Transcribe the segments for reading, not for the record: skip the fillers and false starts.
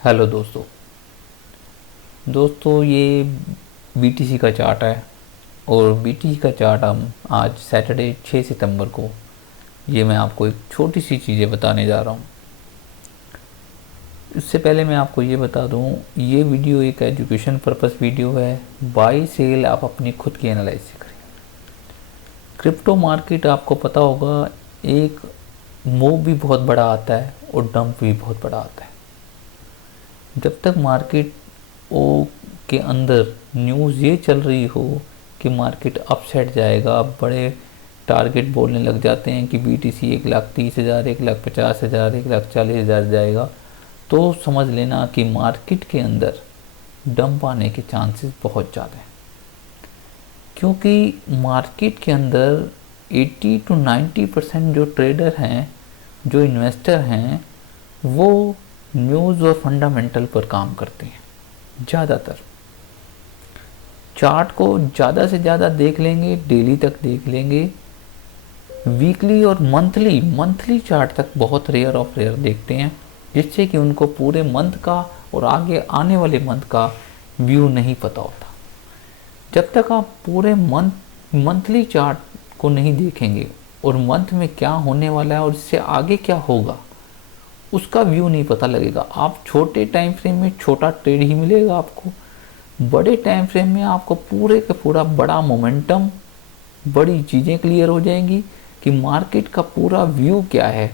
Hello दोस्तों ये BTC का चार्ट है। और बीटीसी का चार्ट हम आज सैटरडे 6 सितंबर को ये मैं आपको एक छोटी सी चीज़ें बताने जा रहा हूँ। इससे पहले मैं आपको ये बता दूँ, ये वीडियो एक एजुकेशन पर्पस वीडियो है। बाई सेल आप अपनी खुद की एनालिसिस करें। क्रिप्टो मार्केट आपको पता होगा, एक मूव भी बहुत बड़ा आता है और डंप भी बहुत बड़ा आता है। जब तक मार्केट ओ के अंदर न्यूज़ ये चल रही हो कि मार्केट अपसाइड जाएगा, बड़े टारगेट बोलने लग जाते हैं कि बीटीसी 1,30,000, 1,50,000, 1,40,000 जाएगा, तो समझ लेना कि मार्केट के अंदर डंप आने के चांसेस बहुत ज़्यादा हैं। क्योंकि मार्केट के अंदर 80 to 90% जो ट्रेडर हैं, जो इन्वेस्टर हैं, वो न्यूज़ और फंडामेंटल पर काम करते हैं। ज़्यादातर चार्ट को ज़्यादा से ज़्यादा देख लेंगे, डेली तक देख लेंगे, वीकली और मंथली चार्ट तक बहुत रेयर ऑफ रेयर देखते हैं, जिससे कि उनको पूरे मंथ का और आगे आने वाले मंथ का व्यू नहीं पता होता। जब तक आप पूरे मंथली चार्ट को नहीं देखेंगे और मंथ में क्या होने वाला है और इससे आगे क्या होगा, उसका व्यू नहीं पता लगेगा। आप छोटे टाइम फ्रेम में छोटा ट्रेड ही मिलेगा आपको, बड़े टाइम फ्रेम में आपको पूरे का पूरा बड़ा मोमेंटम, बड़ी चीज़ें क्लियर हो जाएंगी कि मार्केट का पूरा व्यू क्या है,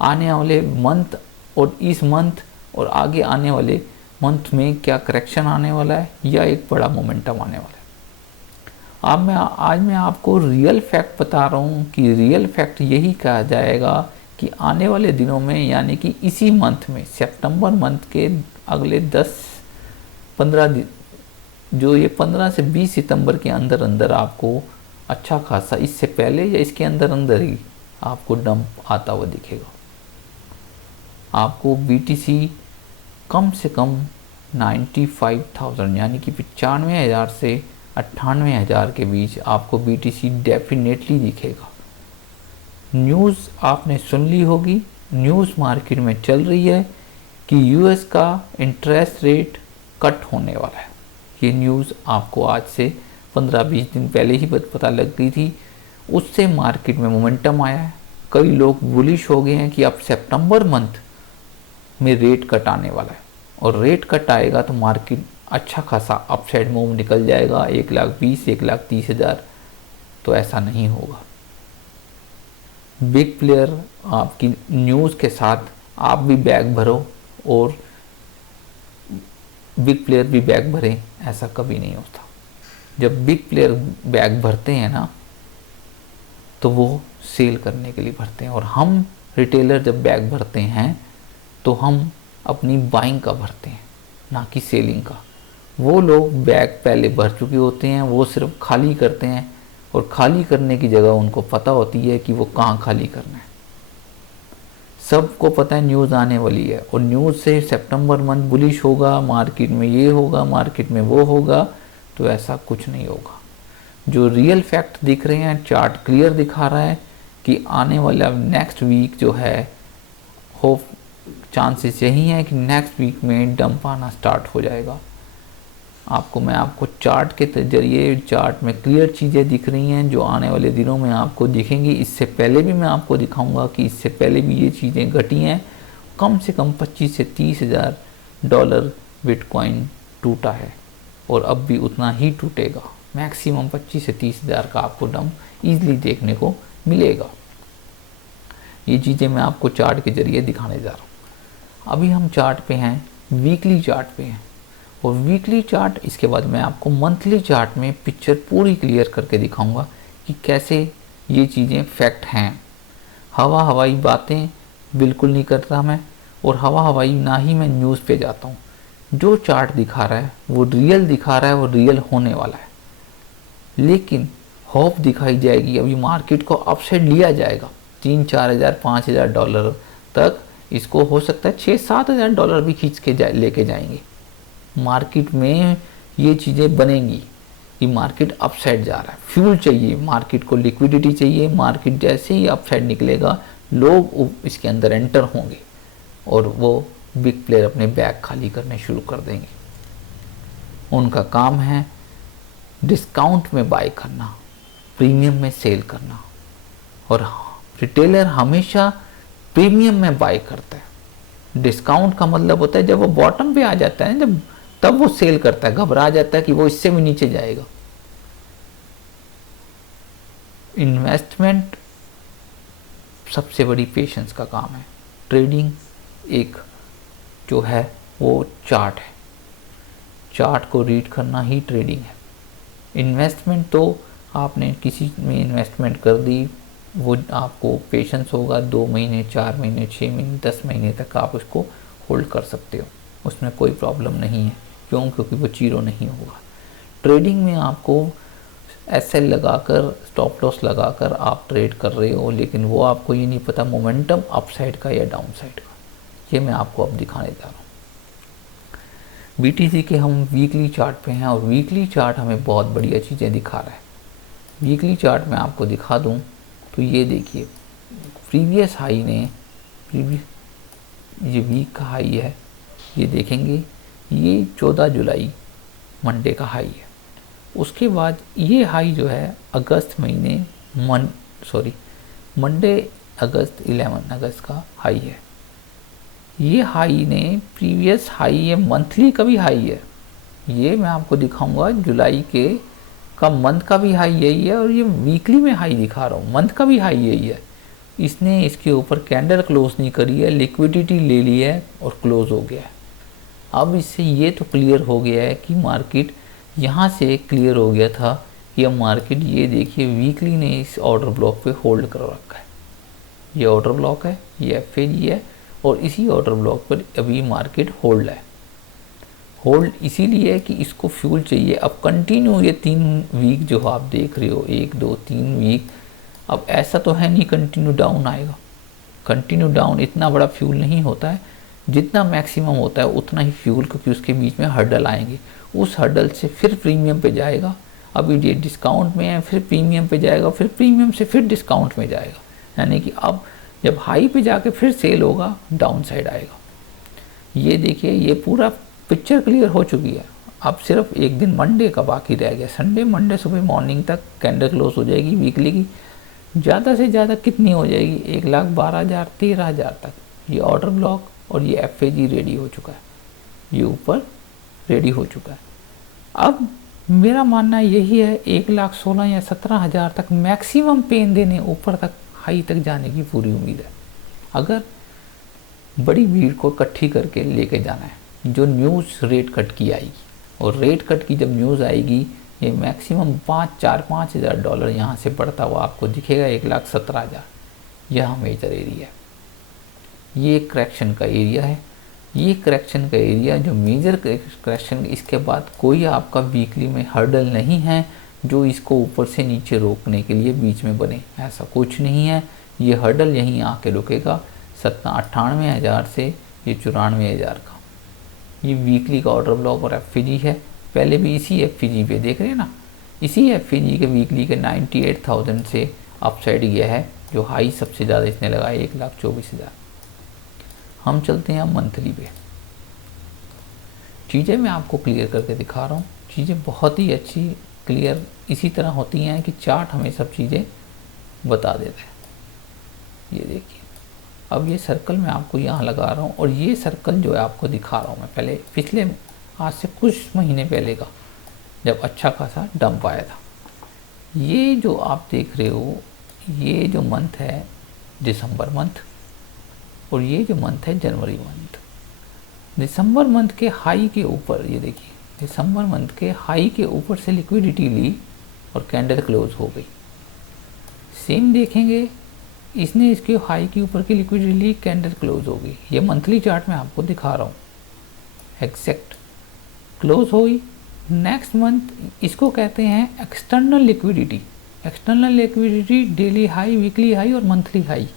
आने वाले मंथ और इस मंथ और आगे आने वाले मंथ में क्या करेक्शन आने वाला है या एक बड़ा मोमेंटम आने वाला है। आज मैं आपको रियल फैक्ट बता रहा हूँ कि रियल फैक्ट यही कहा जाएगा कि आने वाले दिनों में, यानी कि इसी मंथ में, सितंबर मंथ के अगले 10-15 दिन, जो ये 15 से 20 सितंबर के अंदर अंदर आपको अच्छा खासा, इससे पहले या इसके अंदर अंदर ही आपको डंप आता हुआ दिखेगा। आपको बीटीसी कम से कम 95,000 यानी कि 95,000 से 98,000 के बीच आपको बीटीसी डेफिनेटली दिखेगा। न्यूज़ आपने सुन ली होगी, न्यूज़ मार्केट में चल रही है कि यूएस का इंटरेस्ट रेट कट होने वाला है। ये न्यूज़ आपको आज से 15-20 दिन पहले ही पता लग गई थी। उससे मार्केट में मोमेंटम आया है। कई लोग बुलिश हो गए हैं कि अब सितंबर मंथ में रेट कट आने वाला है और रेट कट आएगा तो मार्केट अच्छा खासा अपसाइड मूव निकल जाएगा 1,20,000 1,30,000। तो ऐसा नहीं होगा। बिग प्लेयर आपकी न्यूज़ के साथ आप भी बैग भरो और बिग प्लेयर भी बैग भरें, ऐसा कभी नहीं होता। जब बिग प्लेयर बैग भरते हैं ना, तो वो सेल करने के लिए भरते हैं, और हम रिटेलर जब बैग भरते हैं तो हम अपनी बाइंग का भरते हैं, ना कि सेलिंग का। वो लोग बैग पहले भर चुके होते हैं, वो सिर्फ खाली करते हैं, और खाली करने की जगह उनको पता होती है कि वो कहाँ खाली करना है। सबको पता है न्यूज़ आने वाली है, और न्यूज़ से सितंबर मंथ बुलिश होगा, मार्केट में ये होगा, मार्केट में वो होगा, तो ऐसा कुछ नहीं होगा। जो रियल फैक्ट दिख रहे हैं, चार्ट क्लियर दिखा रहा है कि आने वाला नेक्स्ट वीक जो है, होप चांसेस यही है कि नेक्स्ट वीक में डंप आना स्टार्ट हो जाएगा। मैं आपको चार्ट के जरिए, चार्ट में क्लियर चीज़ें दिख रही हैं जो आने वाले दिनों में आपको दिखेंगी। इससे पहले भी मैं आपको दिखाऊंगा कि इससे पहले भी ये चीज़ें घटी हैं। कम से कम 25 से 30,000 डॉलर बिटकॉइन टूटा है, और अब भी उतना ही टूटेगा। मैक्सिमम 25 से 30,000 का आपको डंप ईजिली देखने को मिलेगा। ये चीज़ें मैं आपको चार्ट के जरिए दिखाने जा रहा हूँ। अभी हम चार्ट पे हैं, वीकली चार्ट पे हैं, और वीकली चार्ट, इसके बाद मैं आपको मंथली चार्ट में पिक्चर पूरी क्लियर करके दिखाऊंगा कि कैसे ये चीज़ें फैक्ट हैं। हवाई बातें बिल्कुल नहीं करता मैं, और हवाई ना ही मैं न्यूज़ पे जाता हूँ। जो चार्ट दिखा रहा है वो रियल दिखा रहा है, वो रियल होने वाला है। लेकिन होप दिखाई जाएगी, अभी मार्केट को अपसाइड लिया जाएगा 3-4,000 5,000 डॉलर तक। इसको हो सकता है 6-7,000 डॉलर भी खींच के लेके जाएंगे। मार्केट में ये चीज़ें बनेंगी कि मार्केट अपसाइड जा रहा है। फ्यूल चाहिए मार्केट को, लिक्विडिटी चाहिए। मार्केट जैसे ही अपसाइड निकलेगा, लोग इसके अंदर एंटर होंगे और वो बिग प्लेयर अपने बैग खाली करने शुरू कर देंगे। उनका काम है डिस्काउंट में बाय करना, प्रीमियम में सेल करना, और रिटेलर हमेशा प्रीमियम में बाय करता है। डिस्काउंट का मतलब होता है जब वो बॉटम पे आ जाता है, जब तब वो सेल करता है, घबरा जाता है कि वो इससे भी नीचे जाएगा। इन्वेस्टमेंट सबसे बड़ी पेशेंस का काम है। ट्रेडिंग एक जो है वो चार्ट है, चार्ट को रीड करना ही ट्रेडिंग है। इन्वेस्टमेंट तो आपने किसी में इन्वेस्टमेंट कर दी, वो आपको पेशेंस होगा, 2 महीने 4 महीने 6 महीने 10 महीने तक आप उसको होल्ड कर सकते हो, उसमें कोई प्रॉब्लम नहीं है। क्यों? क्योंकि वो जीरो नहीं होगा। ट्रेडिंग में आपको एसएल लगाकर, स्टॉप लॉस लगाकर आप ट्रेड कर रहे हो, लेकिन वो आपको ये नहीं पता मोमेंटम अपसाइड का या डाउन साइड का। ये मैं आपको अब दिखाने जा रहा हूँ। बीटीसी के हम वीकली चार्ट पे हैं और वीकली चार्ट हमें बहुत बढ़िया चीज़ें दिखा रहा है। वीकली चार्ट में आपको दिखा दूँ तो ये देखिए, प्रीवियस हाई ने ये वीक का हाई है, ये देखेंगे, ये 14 जुलाई मंडे का हाई है। उसके बाद ये हाई जो है अगस्त महीने मंडे 11 अगस्त का हाई है। ये हाई ने प्रीवियस हाई, ये मंथली का भी हाई है, ये मैं आपको दिखाऊंगा। जुलाई के का मंथ का भी हाई यही है और ये वीकली में हाई दिखा रहा हूँ, मंथ का भी हाई यही है। इसने इसके ऊपर कैंडल क्लोज नहीं करी है, लिक्विडिटी ले ली है और क्लोज हो गया है। अब इससे ये तो क्लियर हो गया है कि मार्केट यहाँ से क्लियर हो गया था कि अब मार्केट, ये देखिए वीकली ने इस ऑर्डर ब्लॉक पे होल्ड कर रखा है। ये ऑर्डर ब्लॉक है, ये एफएजी है और इसी ऑर्डर ब्लॉक पर अभी मार्केट होल्ड है। होल्ड इसीलिए है कि इसको फ्यूल चाहिए। अब कंटिन्यू ये 3 वीक जो आप देख रहे हो, 1 2 3 वीक, अब ऐसा तो है नहीं कंटिन्यू डाउन आएगा। कंटिन्यू डाउन इतना बड़ा फ्यूल नहीं होता है, जितना मैक्सिमम होता है उतना ही फ्यूल, क्योंकि उसके बीच में हर्डल आएंगे। उस हर्डल से फिर प्रीमियम पे जाएगा, अभी ये डिस्काउंट में है, फिर प्रीमियम पे जाएगा, फिर प्रीमियम से फिर डिस्काउंट में जाएगा। यानी कि अब जब हाई पे जाके फिर सेल होगा, डाउन साइड आएगा। ये देखिए, ये पूरा पिक्चर क्लियर हो चुकी है। अब सिर्फ एक दिन मंडे का बाकी रह गया, संडे। मंडे सुबह मॉर्निंग तक कैंडल क्लोज हो जाएगी वीकली की। ज़्यादा से ज़्यादा कितनी हो जाएगी? 1,12,000 13,000 तक। ये ऑर्डर ब्लॉक और ये एफएजी रेडी हो चुका है, ये ऊपर रेडी हो चुका है। अब मेरा मानना यही है, 1,16,000 या 17,000 तक मैक्सिमम पेन देने, ऊपर तक हाई तक जाने की पूरी उम्मीद है, अगर बड़ी भीड़ को इकट्ठी करके लेके जाना है। जो न्यूज़ रेट कट की आएगी, और रेट कट की जब न्यूज़ आएगी, ये मैक्सिमम 5 हज़ार डॉलर यहाँ से बढ़ता हुआ आपको दिखेगा 1,17,000। यह मेजर एरिया है, ये करेक्शन का एरिया है। ये करेक्शन का एरिया जो मेजर करेक्शन, इसके बाद कोई आपका वीकली में हर्डल नहीं है जो इसको ऊपर से नीचे रोकने के लिए बीच में बने, ऐसा कुछ नहीं है। ये हर्डल यहीं आके रुकेगा 98,000 से ये 94,000 का। ये वीकली का ऑर्डर ब्लॉक और एफएजी है। पहले भी इसी एफएजी पे देख रहे हैं ना, इसी एफएजी के वीकली के 98,000 से अपसाइड गया है, जो हाई सबसे ज़्यादा इसने लगाया 1,24,000। हम चलते हैं मंथली पे। चीज़ें मैं आपको क्लियर करके दिखा रहा हूँ, चीज़ें बहुत ही अच्छी क्लियर इसी तरह होती हैं कि चार्ट हमें सब चीज़ें बता देता है। ये देखिए, अब ये सर्कल मैं आपको यहाँ लगा रहा हूँ और ये सर्कल जो है आपको दिखा रहा हूँ मैं पहले, पिछले आज से कुछ महीने पहले का, जब अच्छा खासा डंप आया था। ये जो आप देख रहे हो, ये जो मंथ है दिसंबर मंथ, और ये जो मंथ है जनवरी मंथ। दिसंबर मंथ के हाई के ऊपर, ये देखिए, दिसंबर मंथ के हाई के ऊपर से लिक्विडिटी ली और कैंडल क्लोज हो गई। सेम देखेंगे, इसने इसके हाई के ऊपर की लिक्विडिटी ली, कैंडल क्लोज हो गई। ये मंथली चार्ट में आपको दिखा रहा हूँ, एग्जैक्ट क्लोज हुई। नेक्स्ट मंथ इसको कहते हैं external liquidity. External liquidity daily high, weekly high और मंथली हाई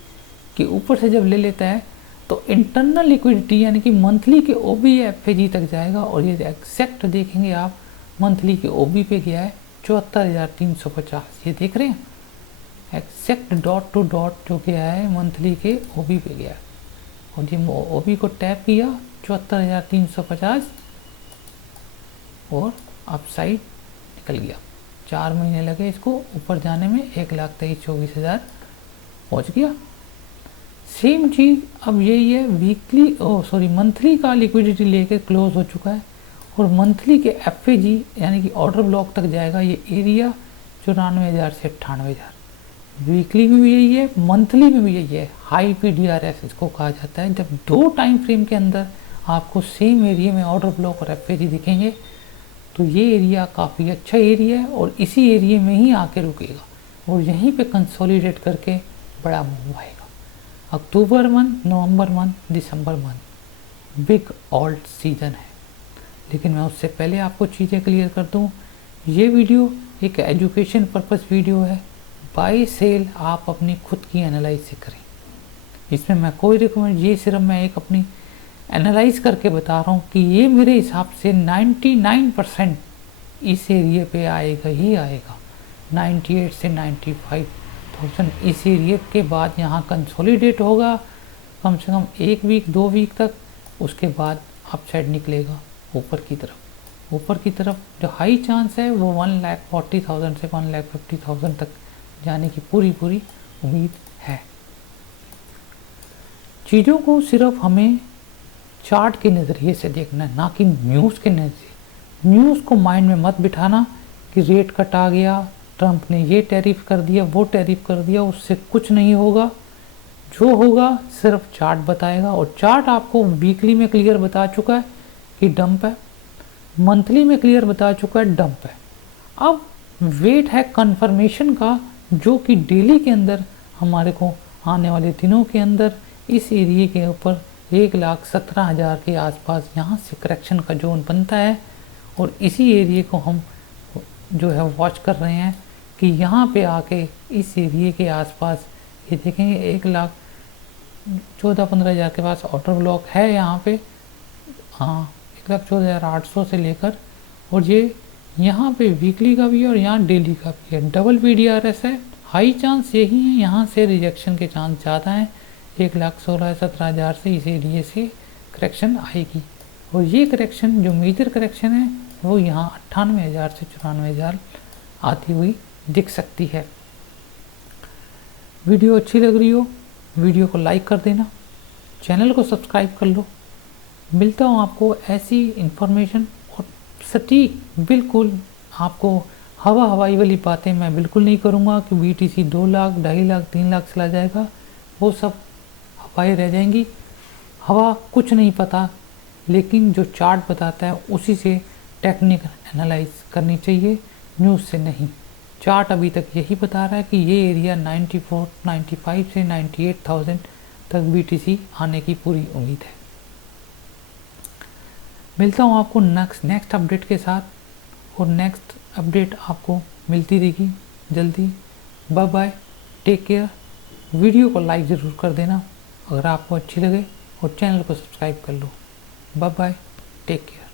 के ऊपर से जब ले लेता है तो इंटरनल लिक्विडिटी यानी कि मंथली के ओबी या एफएजी तक जाएगा। और ये एग्जैक्ट देखेंगे आप, मंथली के ओबी पे गया है 74,350। ये देख रहे हैं, एग्जैक्ट डॉट टू डॉट जो गया है मंथली के ओबी पे गया है। और ये ओबी को टैप किया 74,350 और अपसाइड निकल गया। 4 महीने लगे इसको ऊपर जाने में, 1,23,24,000 पहुँच गया। सेम चीज़ अब यही है, मंथली का लिक्विडिटी लेके क्लोज हो चुका है और मंथली के FAG यानी कि ऑर्डर ब्लॉक तक जाएगा ये एरिया 94,000 से 98,000। वीकली में भी यही है, मंथली में भी यही है। हाई PDRS इसको कहा जाता है। जब 2 टाइम फ्रेम के अंदर आपको सेम एरिया में ऑर्डर ब्लॉक और FAG दिखेंगे तो ये एरिया काफ़ी अच्छा एरिया है और इसी एरिया में ही आके रुकेगा और यहीं पे कंसोलिडेट करके बड़ा मूव आएगा। अक्टूबर मंथ, नवंबर मंथ, दिसंबर मंथ बिग ऑल्ट सीजन है। लेकिन मैं उससे पहले आपको चीज़ें क्लियर कर दूं, ये वीडियो एक एजुकेशन पर्पस वीडियो है। बाय सेल आप अपनी खुद की एनालाइज से करें। इसमें मैं कोई रिकमेंड, ये सिर्फ मैं एक अपनी एनालाइज करके बता रहा हूँ कि ये मेरे हिसाब से 99% इस एरिया पे आएगा ही आएगा। 98 से 95,000 इस एरिया के बाद यहाँ कंसोलिडेट होगा कम से कम 1 वीक 2 वीक तक। उसके बाद अपसाइड निकलेगा ऊपर की तरफ। ऊपर की तरफ जो हाई चांस है वो 1,40,000 से 1,50,000 तक जाने की पूरी उम्मीद है। चीज़ों को सिर्फ हमें चार्ट के नज़रिए से देखना है, ना कि न्यूज़ के नज़रिए। न्यूज़ को माइंड में मत बिठाना कि रेट कट आ गया, ट्रंप ने ये टैरिफ कर दिया, वो टैरिफ कर दिया, उससे कुछ नहीं होगा। जो होगा सिर्फ चार्ट बताएगा और चार्ट आपको वीकली में क्लियर बता चुका है कि डंप है, मंथली में क्लियर बता चुका है डंप है। अब वेट है कंफर्मेशन का, जो कि डेली के अंदर हमारे को आने वाले दिनों के अंदर इस एरिया के ऊपर 1,17,000 के आसपास यहाँ से करेक्शन का जोन बनता है और इसी एरिया को हम जो है वॉच कर रहे हैं कि यहाँ पे आके इस एरिया के आसपास ये देखेंगे 1,14,15,000 के पास ऑर्डर ब्लॉक है यहाँ पे। हाँ, 1,14,800 से लेकर, और ये यहाँ पे वीकली का भी है और यहाँ डेली का भी है। डबल PDRS है। हाई चांस यही है, यहाँ से रिजेक्शन के चांस ज़्यादा हैं। 1,16,17,000 से इस एरिया से करेक्शन आएगी और ये करेक्शन जो मेजर करेक्शन है वो यहाँ 98,000 से 94,000 आती हुई दिख सकती है। वीडियो अच्छी लग रही हो वीडियो को लाइक कर देना, चैनल को सब्सक्राइब कर लो। मिलता हूँ आपको ऐसी इंफॉर्मेशन और सटीक, बिल्कुल आपको हवाई वाली बातें मैं बिल्कुल नहीं करूँगा कि BTC 2 लाख, 2.5 लाख, 3 लाख चला जाएगा। वो सब हवाएं रह जाएंगी। हवा कुछ नहीं पता, लेकिन जो चार्ट बताता है उसी से टेक्निकल एनालाइज करनी चाहिए, न्यूज़ से नहीं। चार्ट अभी तक यही बता रहा है कि ये एरिया 94, 95 से 98,000 तक BTC आने की पूरी उम्मीद है। मिलता हूँ आपको नेक्स्ट अपडेट के साथ, और नेक्स्ट अपडेट आपको मिलती रहेगी जल्दी। Bye bye, take care. Video को लाइक ज़रूर कर देना अगर आपको अच्छी लगे और चैनल को सब्सक्राइब कर लो। Bye bye, take care.